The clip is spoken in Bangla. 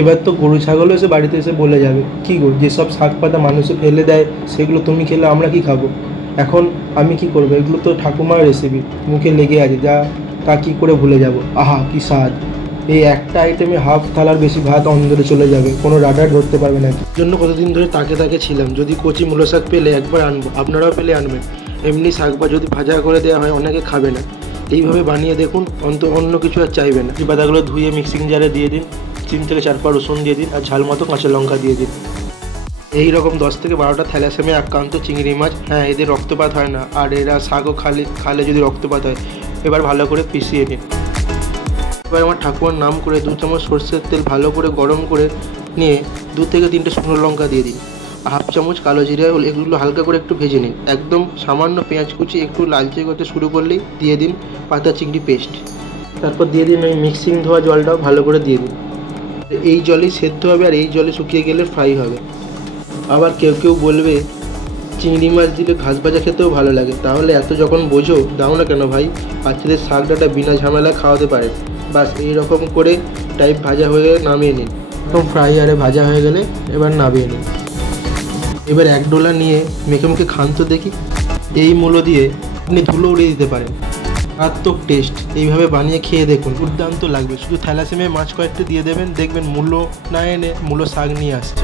এবার তো গরু ছাগলও এসে বাড়িতে এসে বলে যাবে, কী গো যেসব শাক পাতা মানুষে ফেলে দেয় সেগুলো তুমি খেলে আমরা কি খাবো। এখন আমি কি করবো, এগুলো তো ঠাকুমার রেসিপি, মুখে লেগে আছে, যা তা কী করে ভুলে যাব। আহা কি স্বাদ, এই একটা আইটেমে হাফ থালার বেশি ভাত অন্দরে চলে যাবে, কোনো রাডার ধরতে পারবে না। জন্য কতদিন ধরে তাকে তাকে ছিলাম, যদি কচি মূলো শাক পেলে একবার আনবো, আপনারাও পেলে আনবেন। এমনি শাক বা যদি ভাজা করে দেওয়া হয় অনেকে খাবে না, এইভাবে বানিয়ে দেখুন, অন্য কিছু আর চাইবে না। এই পাতাগুলো ধুয়ে মিক্সিং জারে দিয়ে দিন, 3 থেকে 4 পা রসুন দিয়ে দিন, আর ঝাল মতো কাঁচা লঙ্কা দিয়ে দিন। এই রকম 10 থেকে 12টা থ্যালাসেমিয়া আক্রান্ত চিংড়ি মাছ, হ্যাঁ এদের রক্তপাত হয় না, আর এরা শাকও খালে যদি রক্তপাত হয়। এবার ভালো করে পিষিয়ে নিন। এবার আমার ঠাকুমার নাম করে 2 চামচ সর্ষের তেল ভালো করে গরম করে নিয়ে 2 থেকে 3টে শুকনো লঙ্কা দিয়ে দিন, হাফ চামচ কালো জিরা, এগুলো হালকা করে একটু ভেজে নিন। একদম সামান্য পেঁয়াজ কুচি একটু লালচে করতে শুরু করলেই দিয়ে দিন পাতা চিংড়ি পেস্ট। তারপর দিয়ে দিন ওই মিক্সিং ধোয়া জলটাও ভালো করে দিয়ে দিন। এই জলেই সেদ্ধ হবে, আর এই জলে শুকিয়ে গেলে ফ্রাই হবে। আবার কেউ কেউ বলবে চিংড়ি মাছ দিলে ঘাস ভাজা খেতেও ভালো লাগে, তাহলে এত যখন বোঝো দাও না কেন ভাই, বাচ্চাদের শাক ডাঁটা বিনা ঝামেলায় খাওয়াতে পারে। বাস এইরকম করে টাইপ ভাজা হয়ে গেলে নামিয়ে নিন। এরকম ফ্রাই আরে ভাজা হয়ে গেলে এবার নামিয়ে নিন। এবার এক ডোলা নিয়ে মেখে মুখে খান তো দেখি। এই মূলো দিয়ে আপনি ধুলো উড়িয়ে দিতে পারেন, মারাত্মক টেস্ট। এইভাবে বানিয়ে খেয়ে দেখুন, দুর্দান্ত লাগবে। শুধু থ্যালাসেমিয়া মাছ কয়েকটা দিয়ে দেবেন, দেখবেন মূলো না এনে মূলো শাক নিয়ে আসছে।